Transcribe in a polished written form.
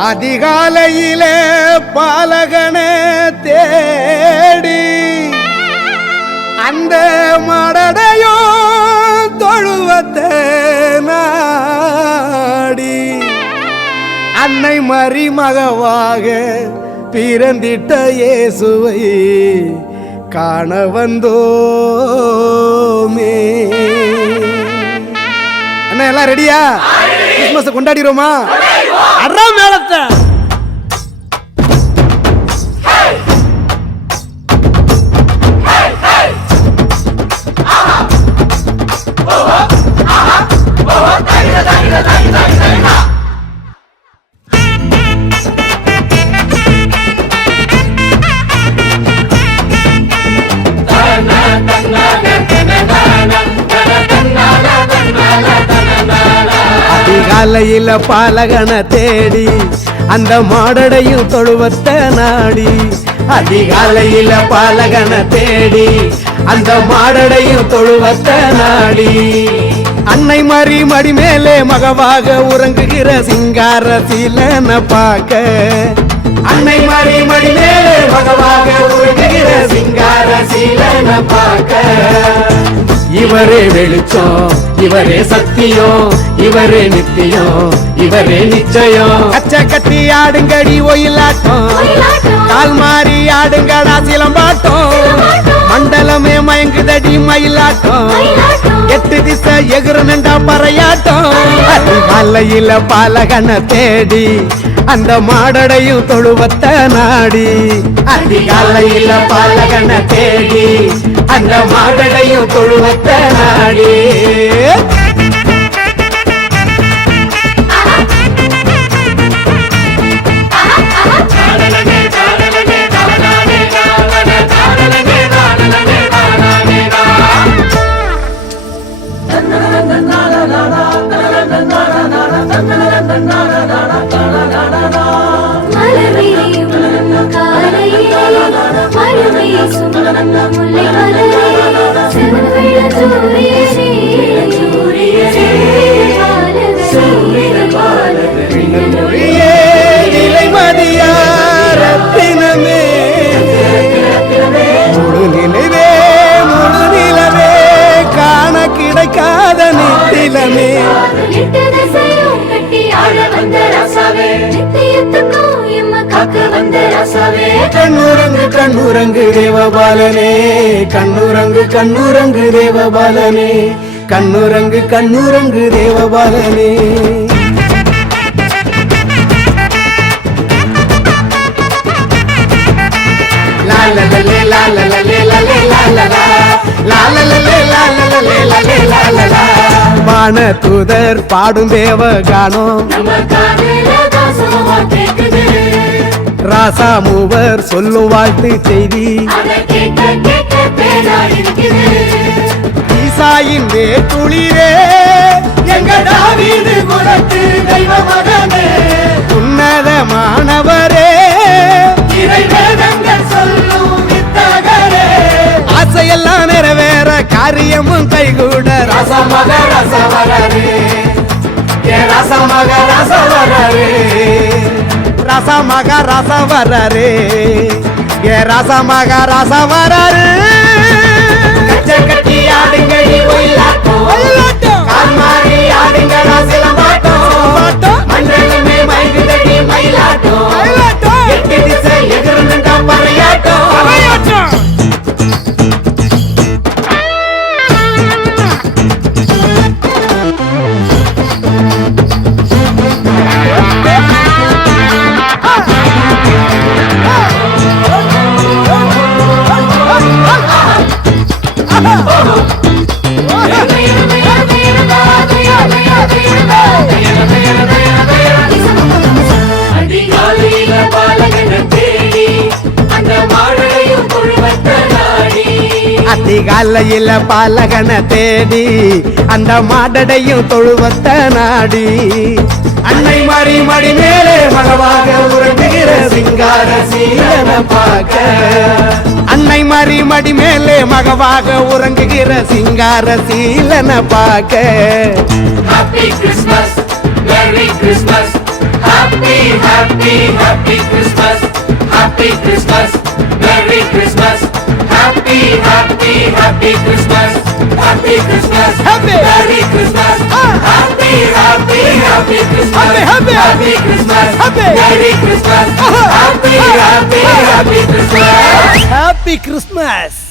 அதிகாலையிலே பாலகன தேடி அந்த மடடையோ தொழுவத்தை நாடி அன்னை மறிமகவாக பிறந்திட்ட இயேசுவை காண வந்தோமே. அண்ணா எல்லாம் ரெடியா? கிறிஸ்மஸ் கொண்டாடிரோமா? அறா மேளத்தை அதிகாலையில பாலகனை தேடி அந்த மாடடையும் தொழுவத்தை நாடி அதிகாலையில பாலகனை தேடி அந்த மாடடையும் தொழுவத்தை நாடி அன்னை மறி மடி மேலே மகவாக உறங்குகிற சிங்கார சீலனை பார்க்க அன்னை மறி மடி மேலே மகவாக உறங்குகிற சிங்கார சீலனை பார்க்க இவரே வெளிச்சம் இவரே சத்தியம் இவரே நித்தியம் இவரே நிச்சயம். அச்ச கட்டி ஆடுங்கடி ஒயிலாட்டம் கால் மாறி ஆடுங்கடா சிலம்பாட்டம் மண்டலமே மயங்குதடி மயிலாட்டம் எட்டு திசை எகுறனண்டா பறையாட்டம். அதிகாலையில பாலகனை தேடி அந்த மாடடையும் தொழுவத்தை நாடி அதிகாலையில பாலகனை தேடி அந்த மாடடையும் தொழுவத்தை நாடி கிடைக்காத நித்திலமே கண்ணுரங்கு கண்ணுரங்கு தேவபாலனே கண்ணுரங்கு கண்ணுரங்கு தேவபாலனே கண்ணுரங்கு கண்ணுரங்கு தேவபாலனே. வான தூதர் பாடும் தேவ கானம் ராசா மூவர் சொல்லும் வாழ்த்து செய்தி ஈசாயின் வேட்டுளிரே எங்க தாவீது குலத்து தெய்வ மகனே உன்னதமானவரே இறைவேதங்கள் சொல்லும் வித்தகரே ஆசையெல்லாம் நிறைவேற காரியமும் கைகூட ரசமக ரசவரரே ரசமக ரசவரரே ரசமக ரசவரரே ரசமக ரசவரரே. கட்டி ஆடுங்கடி ஒயிலாட்டம் கால் மாறி ஆடுங்கடா சிலம்பாட்டம் மண்டலமே மயங்குதடி மயிலாட்டம் எட்டு திசை எகுறனண்டா பறையாட்டம். அதிகாலையில பாலகனை தேடி அந்த மாடடையும் தொழுவத்தை நாடி அன்னை மறி மடி மேலே மகவாக உறங்குகிற சிங்கார சீலனை பார்க்க அன்னை மறி மடி மேலே மகவாக உறங்குகிற சிங்கார சீலனை பார்க்க. Happy Christmas, Merry Christmas, Happy Happy, happy, happy Christmas. Happy Christmas. Merry Christmas. Happy, happy, happy Christmas. Happy Christmas. Happy. Merry Christmas. Happy, happy, happy Christmas. Happy, happy. Happy Christmas. Happy. Merry Christmas. Happy, happy, happy Christmas. Happy Christmas.